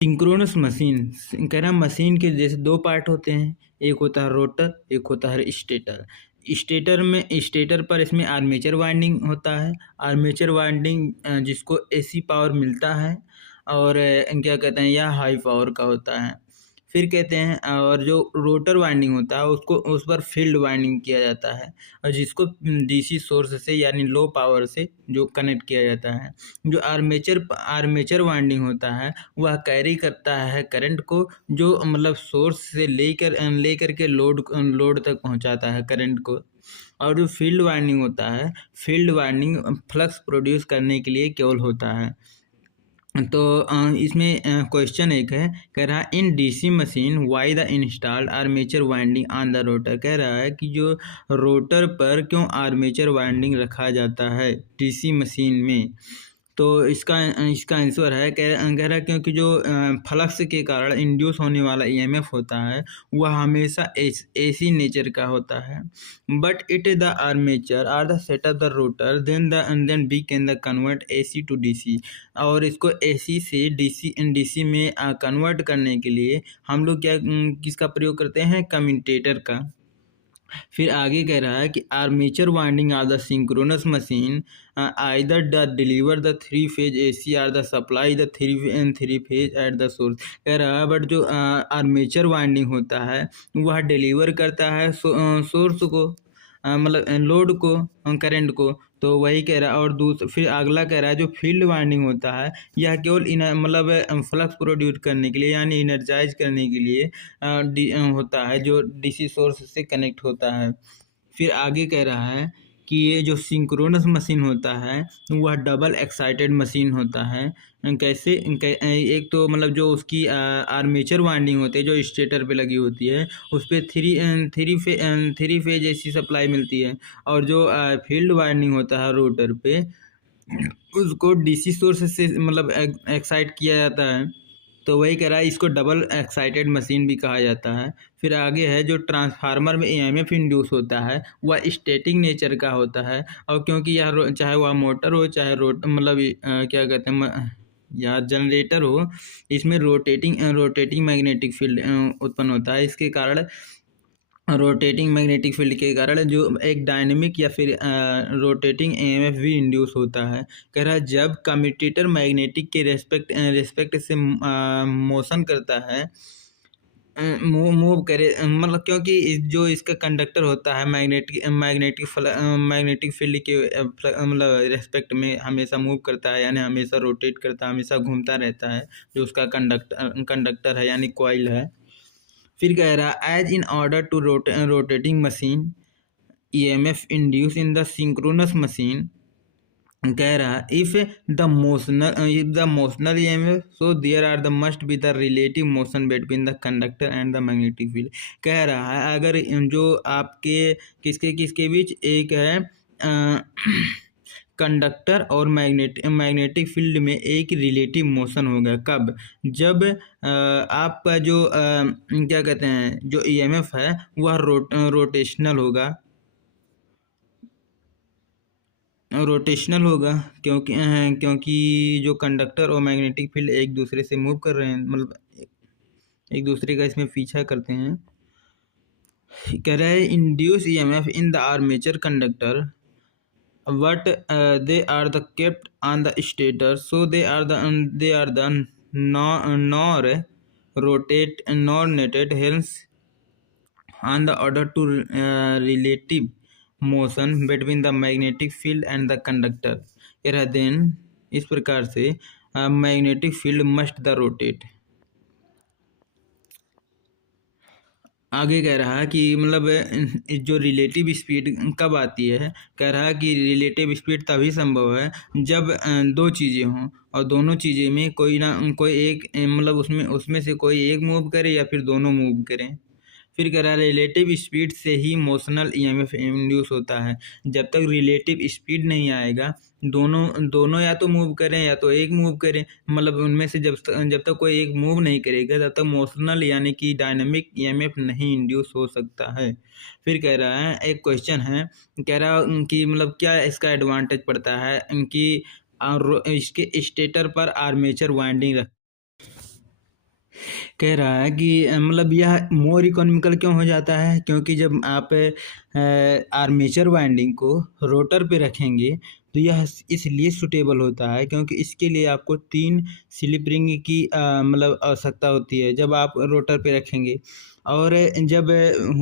Synchronous machine कह रहा machine के जैसे दो पार्ट होते हैं, एक होता है रोटर, एक होता है स्टेटर। स्टेटर पर इसमें आर्मेचर वाइंडिंग होता है। आर्मेचर वाइंडिंग जिसको एसी पावर मिलता है और क्या कहते हैं यह हाई पावर का होता है। फिर कहते हैं और जो रोटर वाइंडिंग होता है उसको उस पर फील्ड वाइंडिंग किया जाता है और जिसको डीसी सोर्स से यानी लो पावर से जो कनेक्ट किया जाता है। जो आर्मेचर वाइंडिंग होता है वह कैरी करता है करंट को, जो मतलब सोर्स से लेकर के लोड तक पहुंचाता है करंट को। और जो फील्ड वाइंडिंग होता है, फील्ड वाइंडिंग फ्लक्स प्रोड्यूस करने के लिए केवल होता है। तो इसमें क्वेश्चन एक है, कह रहा है in DC machine why the installed armature winding on the rotor. कह रहा है कि जो रोटर पर क्यों आर्मेचर वाइंडिंग रखा जाता है डीसी मशीन में। तो इसका इसका आंसर है कह रहा है क्योंकि जो फ्लक्स के कारण इंड्यूस होने वाला ईएमएफ होता है वह हमेशा एसी नेचर का होता है। But it the armature or the setup the rotor then we can the convert AC to DC. और इसको एसी से डीसी में कन्वर्ट करने के लिए हम लोग किसका प्रयोग करते हैं, कम्यूटेटर का। फिर आगे कह रहा है कि armature winding or the synchronous machine either the deliver the three phase AC or the supply the three phase at the source. कह रहा है बट जो आर्मेचर वाइंडिंग होता है वह डिलीवर करता है सोर्स को, मतलब लोड को, करंट को। तो वही कह रहा है। और फिर अगला कह रहा है जो फील्ड वाइंडिंग होता है यह केवल मतलब फ्लक्स प्रोड्यूस करने के लिए यानी इनर्जाइज करने के लिए होता है, जो डीसी सोर्स से कनेक्ट होता है। फिर आगे कह रहा है कि ये जो सिंक्रोनस मशीन होता है वह डबल एक्साइटेड मशीन होता है। कैसे एक तो मतलब जो उसकी आर्मेचर वाइंडिंग होती है जो स्टेटर पे लगी होती है उस पर थ्री फेज एसी सप्लाई मिलती है, और जो फील्ड वाइंडिंग होता है रोटर पे उसको डीसी सोर्स से मतलब एक्साइट किया जाता है। तो वही कह रहा है इसको डबल एक्साइटेड मशीन भी कहा जाता है। फिर आगे है जो ट्रांसफार्मर में ईएमएफ इंड्यूस होता है वह स्टैटिक नेचर का होता है। और क्योंकि यह चाहे वह मोटर हो चाहे मतलब क्या कहते हैं या जनरेटर हो, इसमें रोटेटिंग मैग्नेटिक फील्ड उत्पन्न होता है। इसके कारण रोटेटिंग मैग्नेटिक फील्ड के कारण जो एक डायनेमिक या फिर रोटेटिंग ईएमएफ भी इंड्यूस होता है। कह रहा है जब कम्यूटेटर मैग्नेटिक के रेस्पेक्ट से मोशन करता है, मूव करे, मतलब क्योंकि जो इसका कंडक्टर होता है मैग्नेटिक फील्ड के मतलब रेस्पेक्ट में हमेशा मूव करता है, यानी हमेशा रोटेट करता है, हमेशा घूमता रहता है, जो उसका कंडक्टर है यानी कॉइल है। फिर कह रहा as in order to rotating machine EMF induce in the synchronous machine. कह रहा if the motional EMF so there are the must be the relative motion between the conductor and the magnetic field. कह रहा है अगर जो आपके किसके बीच एक है कंडक्टर और मैग्नेटिक फील्ड में एक रिलेटिव मोशन होगा, कब, जब आपका जो क्या कहते हैं जो ईएमएफ है वह रोटेशनल होगा क्योंकि जो कंडक्टर और मैग्नेटिक फील्ड एक दूसरे से मूव कर रहे हैं, मतलब एक दूसरे का इसमें पीछा करते हैं। कह रहे हैं induce EMF in the armature conductor but they are the kept on the stator, so they are the nor rotated, hence on the order to relative motion between the magnetic field and the conductor। then इस प्रकार से magnetic field must the rotate। आगे कह रहा है कि मतलब जो रिलेटिव स्पीड कब आती है। कह रहा है कि रिलेटिव स्पीड तभी संभव है जब दो चीज़ें हों और दोनों चीज़ें में कोई ना कोई एक मतलब उसमें से कोई एक मूव करे या फिर दोनों मूव करें। फिर कह रहा है रिलेटिव स्पीड से ही मोशनल ईएमएफ इंड्यूस होता है। जब तक रिलेटिव स्पीड नहीं आएगा दोनों या तो मूव करें या तो एक मूव करें, मतलब उनमें से जब तक कोई एक मूव नहीं करेगा तब तक मोशनल यानी कि डायनामिक ईएमएफ नहीं इंड्यूस हो सकता है। फिर कह रहा है एक क्वेश्चन है, कह रहा कि मतलब क्या इसका एडवांटेज पड़ता है कि इसके स्टेटर पर आर्मेचर वाइंडिंग कह रहा है कि मतलब यह मोर इकोनॉमिकल क्यों हो जाता है, क्योंकि जब आप आर्मेचर वाइंडिंग को रोटर पे रखेंगे तो यह इसलिए सूटेबल होता है क्योंकि इसके लिए आपको 3 स्लिप रिंग की मतलब आवश्यकता होती है जब आप रोटर पे रखेंगे। और जब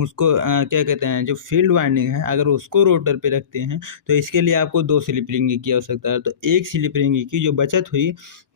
उसको क्या कहते हैं, जो फील्ड वाइंडिंग है अगर उसको रोटर पे रखते हैं तो इसके लिए आपको 2 स्लिप रिंग की आवश्यकता है। तो एक स्लिप रिंग की जो बचत हुई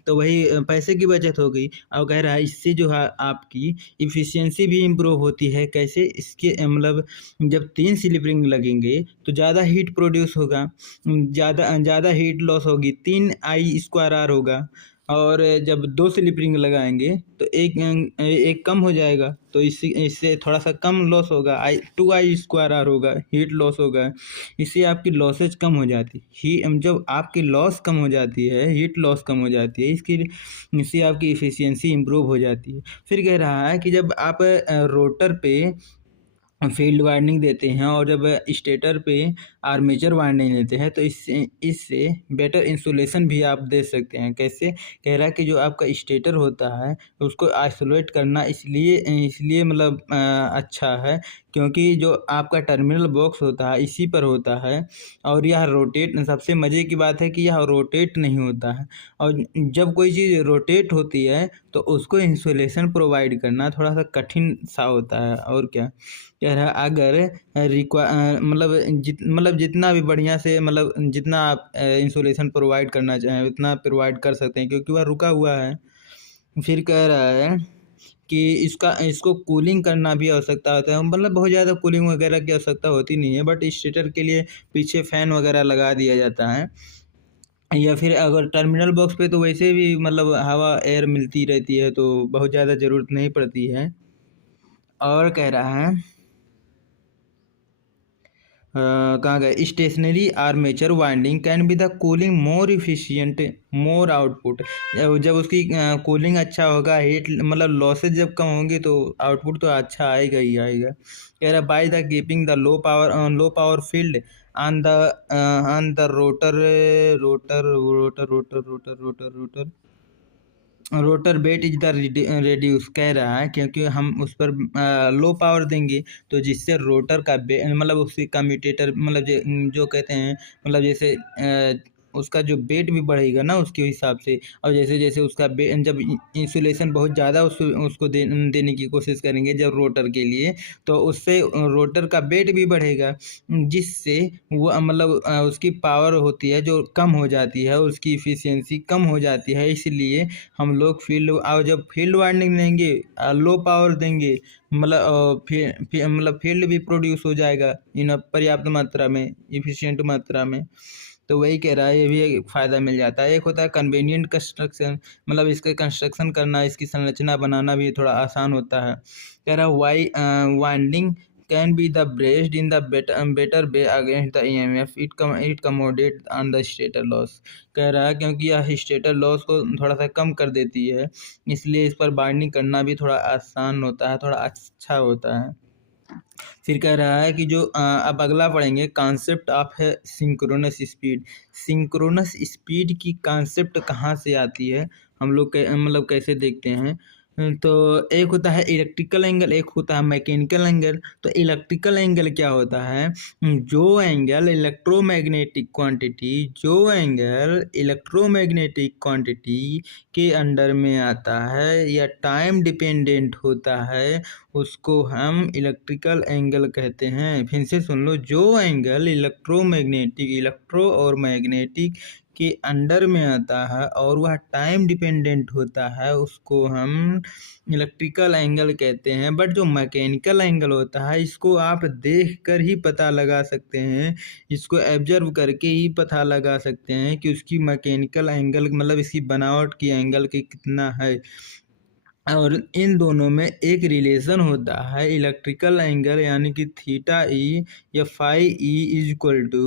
तो वही पैसे की बचत हो गई। और कह रहा है इससे जो है आपकी इफ़िशियंसी भी इम्प्रूव होती है। कैसे? इसके मतलब जब 3 स्लिप रिंग लगेंगे तो ज़्यादा हीट प्रोड्यूस होगा, ज़्यादा ज़्यादा हीट लॉस होगी, 3 आई स्क्वायर आर होगा। और जब 2 स्लिप रिंग लगाएंगे तो एक कम हो जाएगा, तो इससे इससे थोड़ा सा कम लॉस होगा, 2 आई स्क्वायर आर होगा, हीट लॉस होगा। इससे आपकी लॉसेज कम हो जाती ही, जब आपकी लॉस कम हो जाती है, हीट लॉस कम हो जाती है, इससे आपकी इफ़िशियंसी इम्प्रूव हो जाती है। फिर कह रहा है कि जब आप रोटर पे फील्ड वाइंडिंग देते हैं और जब स्टेटर पे आर्मेचर वाइंडिंग देते हैं तो इससे इससे बेटर इंसुलेशन भी आप दे सकते हैं। कैसे? कह रहा है कि जो आपका स्टेटर होता है उसको आइसोलेट करना इसलिए इसलिए मतलब अच्छा है क्योंकि जो आपका टर्मिनल बॉक्स होता है इसी पर होता है और यह रोटेट, सबसे मज़े की बात है कि यह रोटेट नहीं होता है। और जब कोई चीज़ रोटेट होती है तो उसको इंसुलेशन प्रोवाइड करना थोड़ा सा कठिन सा होता है। और क्या कह रहा है, अगर मतलब जितना भी बढ़िया से मतलब जितना आप इंसुलेशन प्रोवाइड करना चाहें उतना प्रोवाइड कर सकते हैं क्योंकि वह रुका हुआ है। फिर कह रहा है कि इसको कूलिंग करना भी आवश्यकता होता है, मतलब बहुत ज़्यादा कूलिंग वगैरह की आवश्यकता होती नहीं है, बट स्टेटर के लिए पीछे फ़ैन वगैरह लगा दिया जाता है। या फिर अगर टर्मिनल बॉक्स पे तो वैसे भी मतलब हवा एयर मिलती रहती है तो बहुत ज़्यादा ज़रूरत नहीं पड़ती है। और कह रहा है कहाँ गए, stationary armature winding can be the cooling more efficient more output. जब उसकी कूलिंग अच्छा होगा, हीट मतलब लॉसेज जब कम होंगे तो आउटपुट तो अच्छा आएगा ही आएगा। कह रहा by the keeping the low power field on the rotor rotor rotor rotor rotor rotor rotor rotor weight is the reduce. कह रहा है क्योंकि हम उस पर लो पावर देंगे तो जिससे रोटर का मतलब उसकी कम्यूटेटर मतलब जो कहते हैं मतलब जैसे उसका जो वेट भी बढ़ेगा ना उसके हिसाब से। और जैसे जैसे उसका जब इंसुलेशन बहुत ज़्यादा उसको देने की कोशिश करेंगे जब रोटर के लिए तो उससे रोटर का वेट भी बढ़ेगा जिससे वो मतलब उसकी पावर होती है जो कम हो जाती है, उसकी इफ़िशियंसी कम हो जाती है। इसलिए हम लोग फील्ड और जब फील्ड वाइंडिंग देंगे लो पावर देंगे मतलब मतलब फील्ड भी प्रोड्यूस हो जाएगा इन पर्याप्त मात्रा में, इफिशिएंट मात्रा में। तो वही कह रहा है ये भी एक फ़ायदा मिल जाता है। एक होता है कन्वीनियंट कंस्ट्रक्शन, मतलब इसका कंस्ट्रक्शन करना, इसकी संरचना बनाना भी थोड़ा आसान होता है। कह रहा है winding can be the braced in the better way against the EMF, it accommodate on the stator loss. कह रहा है क्योंकि यह स्टेटर लॉस को थोड़ा सा कम कर देती है इसलिए इस पर बाइंडिंग करना भी थोड़ा आसान होता है, थोड़ा अच्छा होता है। फिर कह रहा है कि जो अब अगला पढ़ेंगे कॉन्सेप्ट ऑफ है सिंक्रोनस स्पीड। सिंक्रोनस स्पीड की कॉन्सेप्ट कहाँ से आती है, हम लोग मतलब कैसे देखते हैं। तो एक होता है इलेक्ट्रिकल एंगल, एक होता है मैकेनिकल एंगल। तो इलेक्ट्रिकल एंगल क्या होता है, जो एंगल इलेक्ट्रोमैग्नेटिक क्वांटिटी के अंडर में आता है या टाइम डिपेंडेंट होता है उसको हम इलेक्ट्रिकल एंगल कहते हैं। फिर से सुन लो, जो एंगल इलेक्ट्रो और मैग्नेटिक के अंडर में आता है और वह टाइम डिपेंडेंट होता है उसको हम इलेक्ट्रिकल एंगल कहते हैं। बट जो मैकेनिकल एंगल होता है इसको आप देख कर ही पता लगा सकते हैं, इसको ऑब्जर्व करके ही पता लगा सकते हैं कि उसकी मैकेनिकल एंगल मतलब इसकी बनावट की एंगल की कितना है। और इन दोनों में एक रिलेशन होता है, इलेक्ट्रिकल एंगल यानी कि थीटा ई या phi E is equal to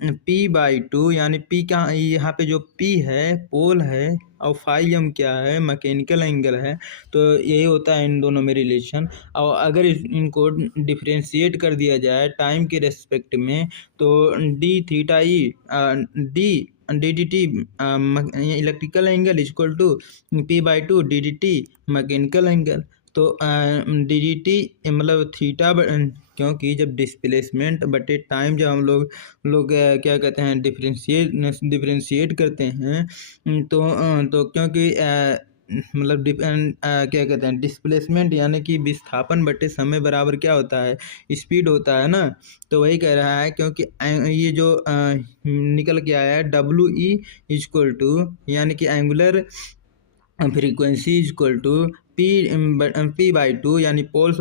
P/2 यानी P का यहाँ पे जो P है पोल है और फाई m क्या है मैकेनिकल एंगल है, तो यही होता है इन दोनों में रिलेशन। और अगर इनको डिफ्रेंशिएट कर दिया जाए टाइम के रेस्पेक्ट में तो d theta E D D T electrical angle equal to P/2 D D T mechanical angle. तो डी डी टी मतलब थीटा क्योंकि जब डिस्प्लेसमेंट बटे टाइम जब हम लोग क्या कहते हैं डिफ्रेंशिएट करते हैं तो क्योंकि मतलब क्या कहते हैं डिस्प्लेसमेंट यानी कि विस्थापन बटे समय बराबर क्या होता है स्पीड होता है ना। तो वही कह रहा है क्योंकि ये जो निकल के आया है W/E इक्वल टू यानी कि angular frequency equal to P/2 यानी poles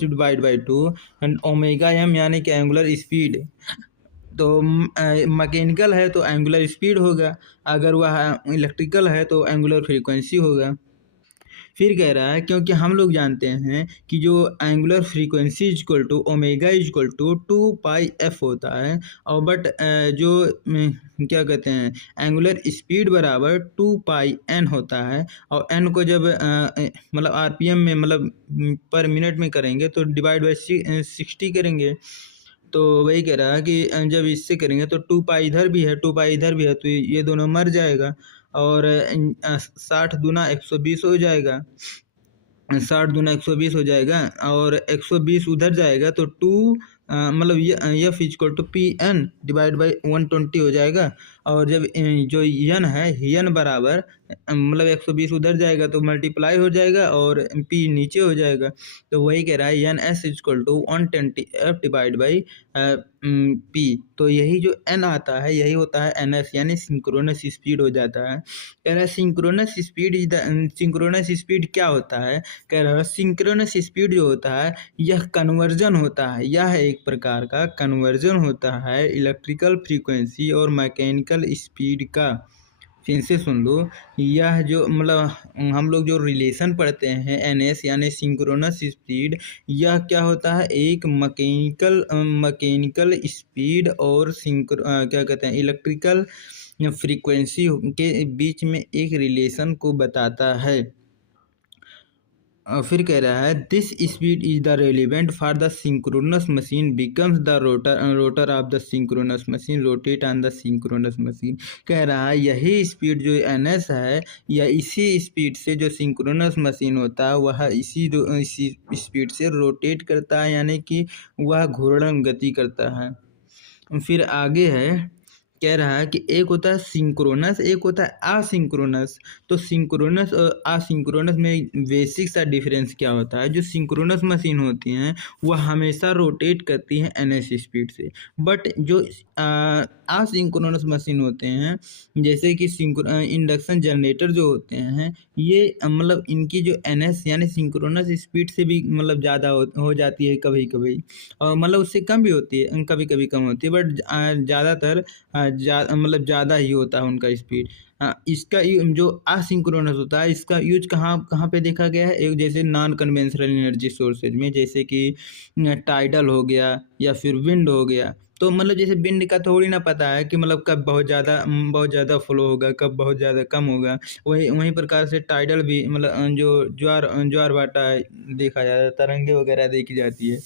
divide by 2 and omega m यानी कि एंगुलर स्पीड। तो मैकेनिकल है तो एंगुलर स्पीड होगा, अगर वह इलेक्ट्रिकल है तो एंगुलर फ्रीक्वेंसी होगा। फिर कह रहा है क्योंकि हम लोग जानते हैं कि जो angular frequency equal to omega equal to 2πf होता है और बट जो क्या कहते हैं एंगुलर स्पीड बराबर 2πn होता है। और n को जब मतलब RPM में मतलब पर मिनट में करेंगे तो डिवाइड बाई 60 करेंगे। तो वही कह रहा है कि जब इससे करेंगे तो 2π इधर भी है 2π इधर भी है तो ये दोनों मर जाएगा और 60 दूना 120 हो जाएगा, 60 दूना 120 हो जाएगा और 120 उधर जाएगा तो 2 मतलब F equal to PN divide by 120 हो जाएगा। और जब जो n है n बराबर मतलब 120 उधर जाएगा तो मल्टीप्लाई हो जाएगा और P नीचे हो जाएगा। तो वही कह रहा है NS equal to 120F divide by P। तो यही जो n आता है यही होता है NS यानी सिंक्रोनस स्पीड हो जाता है। कह रहा है सिंक्रोनस स्पीड क्या होता है, कह रहा है सिंक्रोनस स्पीड जो होता है यह कन्वर्जन होता है, यह एक प्रकार का कन्वर्जन होता है इलेक्ट्रिकल फ्रीक्वेंसी और मैकेनिकल स्पीड का। फिर से सुन लो, यह जो मतलब हम लोग जो रिलेशन पढ़ते हैं NS यानी सिंक्रोनस स्पीड, यह क्या होता है एक मैकेनिकल स्पीड और क्या कहते हैं इलेक्ट्रिकल फ्रीक्वेंसी के बीच में एक रिलेशन को बताता है। फिर कह रहा है this speed is the relevant for the synchronous machine becomes the rotor of the synchronous machine rotate on the synchronous machine. कह रहा है यही स्पीड जो NS है या इसी स्पीड से जो सिंक्रोनस मशीन होता है वह इसी स्पीड से रोटेट करता है यानी कि वह घूर्णन गति करता है। फिर आगे है कह रहा है कि एक होता है सिंक्रोनस एक होता है असिंक्रोनस। तो सिंक्रोनस और असिंक्रोनस में बेसिक सा डिफरेंस क्या होता है, जो सिंक्रोनस मशीन होती हैं वह हमेशा रोटेट करती हैं NS स्पीड से, बट जो असिंक्रोनस मशीन होते हैं जैसे कि इंडक्शन जनरेटर जो होते हैं ये मतलब इनकी जो NS यानी सिंक्रोनस स्पीड से भी मतलब ज़्यादा हो जाती है कभी कभी, और मतलब उससे कम भी होती है कभी कभी कम होती है, बट ज़्यादातर मतलब ज़्यादा ही होता है उनका स्पीड। इसका जो असिंक्रोनस होता है इसका यूज कहाँ कहाँ पे देखा गया है, एक जैसे नॉन कन्वेंशनल एनर्जी सोर्सेज में जैसे कि टाइडल हो गया या फिर विंड हो गया। तो मतलब जैसे विंड का थोड़ी ना पता है कि मतलब कब बहुत ज़्यादा फ्लो होगा कब बहुत ज़्यादा कम होगा, वही प्रकार से टाइडल भी मतलब जो ज्वार भाटा देखा जाता है, तरंगे वगैरह देखी जाती है।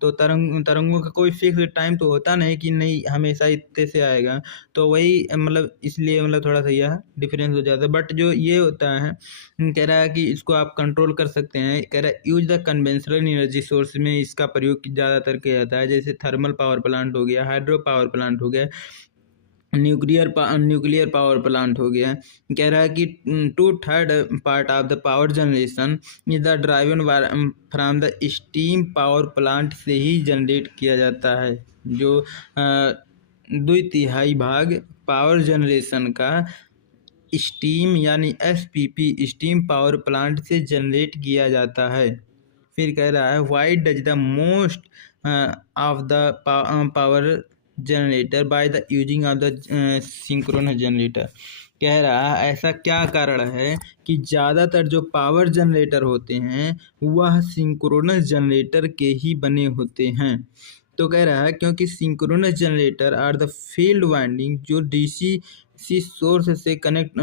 तो तरंगों का कोई फिक्स टाइम तो होता नहीं कि नहीं हमेशा इतने से आएगा, तो वही मतलब इसलिए मतलब थोड़ा सा यह डिफरेंस हो जाता है। बट जो ये होता है कह रहा है कि इसको आप कंट्रोल कर सकते हैं, कह रहा है use the conventional energy source में इसका प्रयोग ज़्यादातर किया जाता है, जैसे थर्मल पावर प्लांट हो गया, हाइड्रो पावर प्लांट हो गया, न्यूक्लियर पावर प्लांट हो गया। कह रहा है कि 2/3 part of the power generation is the driven from the steam power plant से ही जनरेट किया जाता है। जो 2/3 भाग पावर जनरेशन का स्टीम यानी SPP स्टीम पावर प्लांट से जनरेट किया जाता है। फिर कह रहा है why does the most of the power generator by the using of the synchronous generator. कह रहा है ऐसा क्या कारण है कि ज़्यादातर जो पावर जनरेटर होते हैं वह सिंक्रोनस जनरेटर के ही बने होते हैं। तो कह रहा है क्योंकि synchronous generator or the field winding जो डीसी सोर्स से कनेक्ट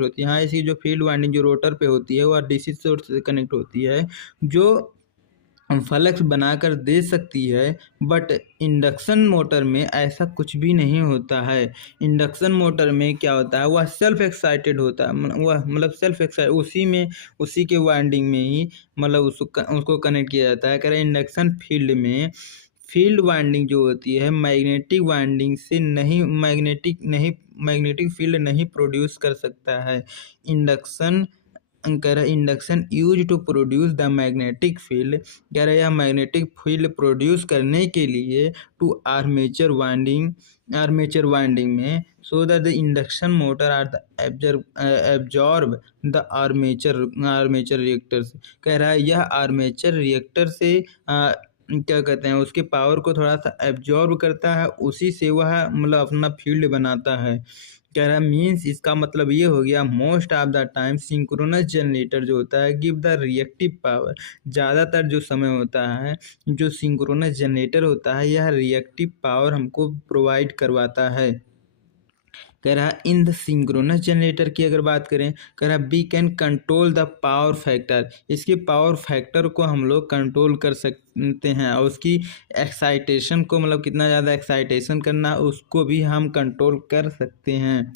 होती है। हाँ, इसकी जो फील्ड वाइंडिंग जो रोटर पे होती है वो डीसी सोर्स से कनेक्ट होती है, जो फ्लक्स बनाकर दे सकती है। बट इंडक्शन मोटर में ऐसा कुछ भी नहीं होता है। इंडक्शन मोटर में क्या होता है, वह सेल्फ एक्साइटेड होता है, वह मतलब सेल्फ एक्साइटेड उसी के वाइंडिंग में ही मतलब उसको कनेक्ट किया जाता है। कह रहे इंडक्शन फील्ड में फील्ड वाइंडिंग जो होती है मैग्नेटिक वाइंडिंग से नहीं मैग्नेटिक फील्ड नहीं प्रोड्यूस कर सकता है। इंडक्शन कह रहा है induction use to produce the magnetic field, कह रहा है यह मैग्नेटिक फील्ड प्रोड्यूस करने के लिए टू आर्मेचर वाइंडिंग में, so that the induction motor or the absorb the armature reactor से। कह रहा है यह आर्मेचर रिएक्टर से क्या कहते हैं उसके पावर को थोड़ा सा एब्जॉर्ब करता है, उसी से वह मतलब अपना फील्ड बनाता है। कह रहा है मीन्स इसका मतलब ये हो गया most of the time synchronous generator जो होता है गिव द रिएक्टिव पावर। ज़्यादातर जो समय होता है जो सिंक्रोनस जनरेटर होता है यह रिएक्टिव पावर हमको प्रोवाइड करवाता है। कह रहा है इन द सिंक्रोनस जनरेटर की अगर बात करें, कह रहा है we can control the power factor, इसके पावर फैक्टर को हम लोग कंट्रोल कर सकते हैं और उसकी एक्साइटेशन को मतलब कितना ज़्यादा एक्साइटेशन करना उसको भी हम कंट्रोल कर सकते हैं।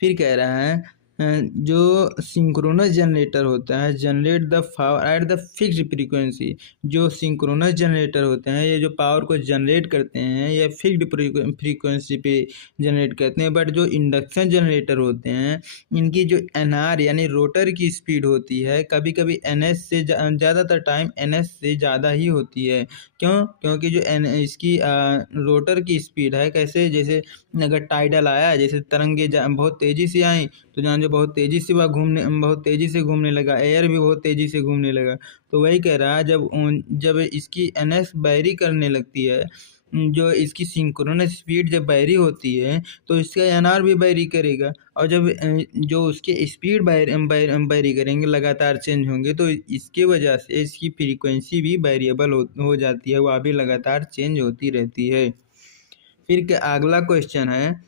फिर कह रहा है जो सिंक्रोनस जनरेटर होता है generate the power at the fixed frequency, जो सिंक्रोनस जनरेटर होते हैं ये जो पावर को जनरेट करते हैं ये फिक्स्ड फ्रीक्वेंसी पे जनरेट करते हैं। बट जो इंडक्शन जनरेटर होते हैं इनकी जो एनआर यानी रोटर की स्पीड होती है कभी कभी एनएस से ज़्यादातर टाइम एनएस से ज़्यादा ही होती है। क्यों? क्योंकि जो इसकी रोटर की स्पीड है, कैसे जैसे अगर टाइडल आया जैसे तरंगे बहुत तेज़ी से आई तो जान जो बहुत तेज़ी से घूमने लगा, एयर भी बहुत तेज़ी से घूमने लगा। तो वही कह रहा है जब इसकी एनएस बैरी करने लगती है, जो इसकी सिंक्रोनस स्पीड जब बैरी होती है तो इसका एनआर भी बैरी करेगा, और जब जो उसके स्पीड बैरी करेंगे लगातार चेंज होंगे तो इसके वजह से इसकी फ्रीक्वेंसी भी वेरिएबल हो जाती है, वह भी लगातार चेंज होती रहती है। फिर अगला क्वेश्चन है,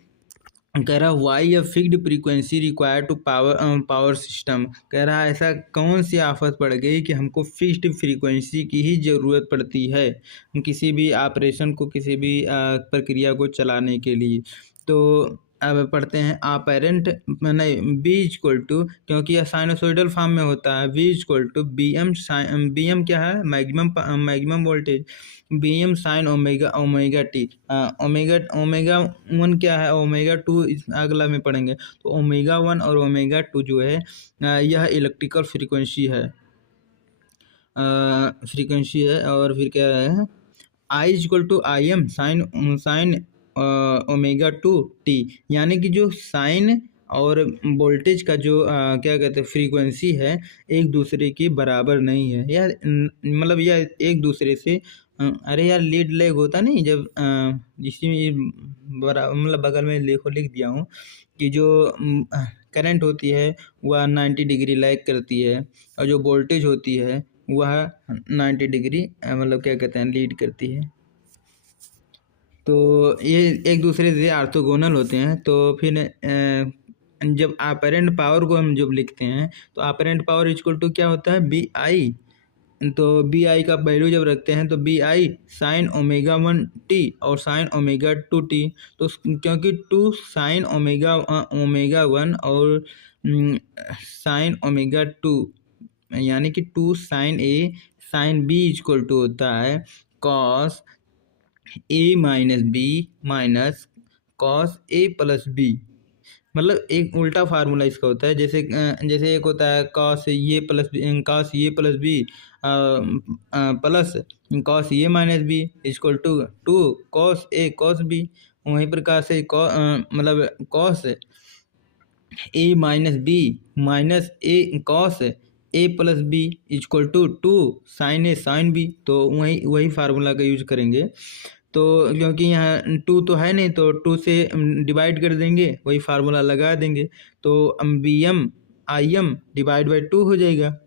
कह रहा why a fixed frequency require to power system. कह रहा है ऐसा कौन सी आफत पड़ गई कि हमको फिक्स्ड फ्रीक्वेंसी की ही ज़रूरत पड़ती है किसी भी ऑपरेशन को, किसी भी प्रक्रिया को चलाने के लिए। तो अब पढ़ते हैं अपेरेंट नहीं बी इक्वल टू, क्योंकि यह साइनसोइडल फॉर्म में होता है, B equal to B M क्या है maximum voltage, B M sine omega T. Omega one क्या है, ओमेगा टू अगला में पढ़ेंगे। तो ओमेगा वन और ओमेगा टू जो है यह इलेक्ट्रिकल फ्रीक्वेंसी है और फिर क्या है I equal to I M sine omega two T, यानी कि जो साइन और वोल्टेज का जो क्या कहते हैं फ्रीक्वेंसी है एक दूसरे के बराबर नहीं है। यह मतलब यह एक दूसरे से अरे यार लीड लेग होता नहीं जब जिसमें मतलब बगल में लिख दिया हूँ कि जो करंट होती है वह 90 डिग्री लैग करती है और जो वोल्टेज होती है वह 90 डिग्री मतलब क्या कहते हैं लीड करती है। तो ये एक दूसरे से ऑर्थोगोनल होते हैं। तो फिर जब अपेरेंट पावर को हम जब लिखते हैं तो अपेरेंट पावर इक्वल टू क्या होता है बी आई। तो बी आई का वैल्यू जब रखते हैं तो B I sine omega one T और साइन ओमेगा टू टी। तो क्योंकि टू साइन ओमेगा वन और साइन ओमेगा टू यानी कि two sine A sine B equal to होता है cos A minus B minus cos A plus B. मतलब एक उल्टा फार्मूला इसका होता है, जैसे एक होता है cos A plus B plus cos A minus B equal to two cos A cos B. वहीं प्रकार से मतलब cos A minus B minus A cos A plus B equal to two sine A sine B. तो वही formula का use करेंगे। तो क्योंकि यहाँ टू तो है नहीं तो टू से डिवाइड कर देंगे, वही फार्मूला लगा देंगे। तो B M I M divide by 2 हो जाएगा।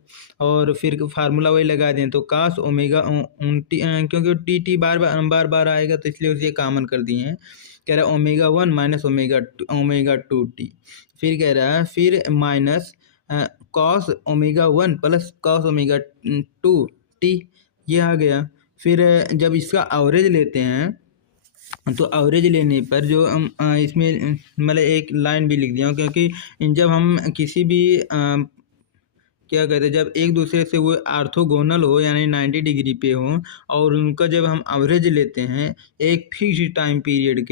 और फिर फार्मूला वही लगा दें तो कास ओमेगा क्योंकि टी टी बार बार बार बार आएगा तो इसलिए उसे कॉमन कर दिए हैं। कह रहा है ओमेगा 1 माइनस ओमेगा 2 टी। फिर कह रहा है फिर minus cos omega 1 plus cos omega 2 T, ये आ गया। फिर जब इसका एवरेज लेते हैं तो एवरेज लेने पर जो हम इसमें मतलब एक लाइन भी लिख दिया हूँ, क्योंकि जब हम किसी भी क्या कहते हैं जब एक दूसरे से वो आर्थोगोनल हो यानी 90 डिग्री पे हो और उनका जब हम एवरेज लेते हैं एक फिक्स टाइम पीरियड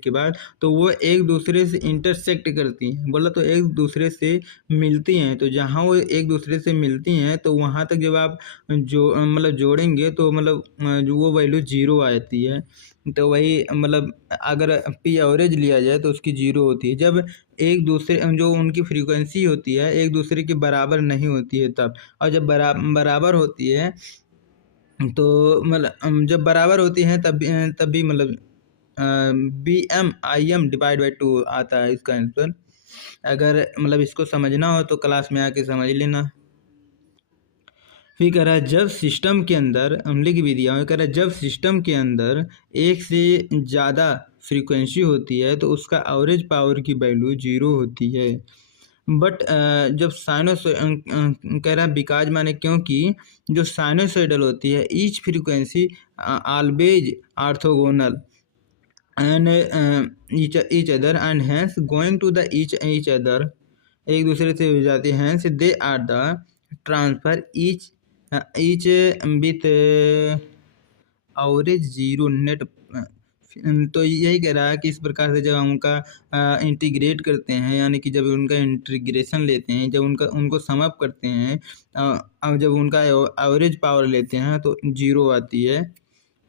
के बाद, तो वो एक दूसरे से इंटरसेक्ट करती हैं, बोला तो एक दूसरे से मिलती हैं। तो जहाँ वो एक दूसरे से मिलती हैं तो वहाँ तक जब आप जो मतलब जोड़ेंगे तो मतलब जो वो वैल्यू 0 आती है। तो वही मतलब अगर पी एवरेज लिया जाए तो उसकी 0 होती है जब एक दूसरे जो उनकी फ्रीक्वेंसी होती है एक दूसरे के बराबर नहीं होती है तब। और जब बराबर होती है तो मतलब जब बराबर होती हैं तब भी मतलब BM/IM डिवाइड बाई 2 आता है इसका आंसर। अगर मतलब इसको समझना हो तो क्लास में आके समझ लेना। फिर कह रहा है जब सिस्टम के अंदर हम लिख भी दिया, कह रहा है जब सिस्टम के अंदर एक से ज़्यादा फ्रीक्वेंसी होती है तो उसका एवरेज पावर की वैल्यू 0 होती है। बट जब कह रहा है बिकॉज माने क्योंकि जो साइनोसॉइडल होती है each frequency always orthogonal and each other and hence going to the each other, एक दूसरे से हो जाती है, hence they are the transfer each with average 0 net. तो यही कह रहा है कि इस प्रकार से जब हम उनका इंटीग्रेट करते हैं यानी कि जब उनका इंटीग्रेशन लेते हैं, जब उनको सम अप करते हैं और जब उनका एवरेज पावर लेते हैं तो 0 आती है।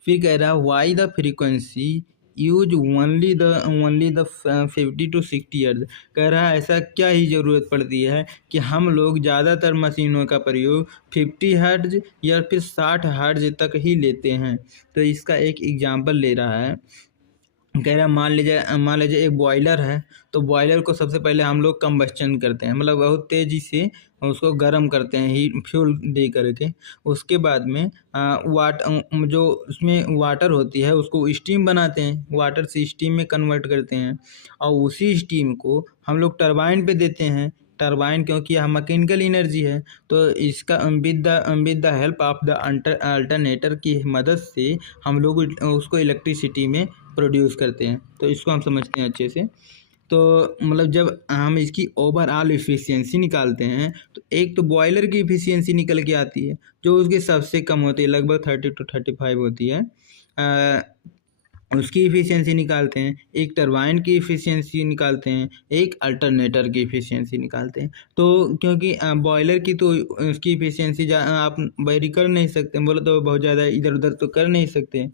फिर कह रहा है why the frequency use only the 50 to 60 hertz. कह रहा है ऐसा क्या ही ज़रूरत पड़ती है कि हम लोग ज़्यादातर मशीनों का प्रयोग 50 हर्ट्ज या फिर 60 हर्ट्ज तक ही लेते हैं। तो इसका एक एग्जांपल ले रहा है। कह रहा है मान लीजिए एक बॉयलर है, तो बॉयलर को सबसे पहले हम लोग कंबस्चन करते हैं, मतलब बहुत तेज़ी से उसको गर्म करते हैं हीट फ्यूल दे करके। उसके बाद में जो उसमें वाटर होती है उसको स्टीम बनाते हैं, वाटर से स्टीम में कन्वर्ट करते हैं और उसी स्टीम को हम लोग टरबाइन पे देते हैं। टरबाइन क्योंकि यह मैकेनिकल एनर्जी है, तो इसका with the help of the alternator की मदद से हम लोग उसको इलेक्ट्रिसिटी में प्रोड्यूस करते हैं। तो इसको हम समझते हैं अच्छे से। तो मतलब जब हम इसकी ओवरऑल इफ़िशियंसी निकालते हैं तो एक तो बॉयलर की इफ़िशियंसी निकल के आती है जो उसकी सबसे कम होती है, लगभग 30 to 35 होती है। उसकी इफ़िशियंसी निकालते हैं, एक टरबाइन की इफ़िशियंसी निकालते हैं, एक अल्टरनेटर की इफ़िशियंसी निकालते हैं। तो क्योंकि बॉयलर की तो उसकी इफ़िशियंसी आप वेरी कर नहीं सकते, बोले तो बहुत ज़्यादा इधर उधर तो कर नहीं सकते।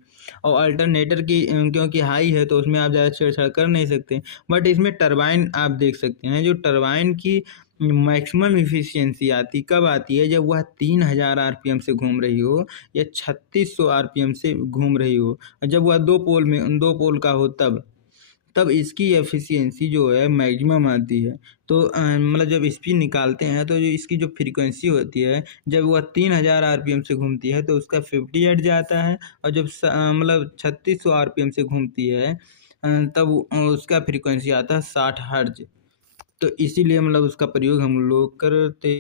और अल्टरनेटर की क्योंकि हाई है तो उसमें आप ज़्यादा छेड़छाड़ कर नहीं सकते। बट इसमें टरबाइन आप देख सकते हैं, जो टरबाइन की मैक्सिमम इफ़िशियंसी आती कब आती है, जब वह 3000 आरपीएम से घूम रही हो या 3600 आरपीएम से घूम रही हो। जब वह दो पोल का हो तब इसकी एफिशिएंसी जो है मैक्सिमम आती है। तो मतलब जब स्पीड निकालते हैं तो जो इसकी जो फ्रीक्वेंसी होती है जब वह 3000 आरपीएम से घूमती है तो उसका 50 हर्ट्ज आता है, और जब मतलब 3600 आरपीएम से घूमती है तब उसका फ्रीक्वेंसी आता है 60 हर्ट्ज। तो इसीलिए मतलब उसका प्रयोग हम लोग करते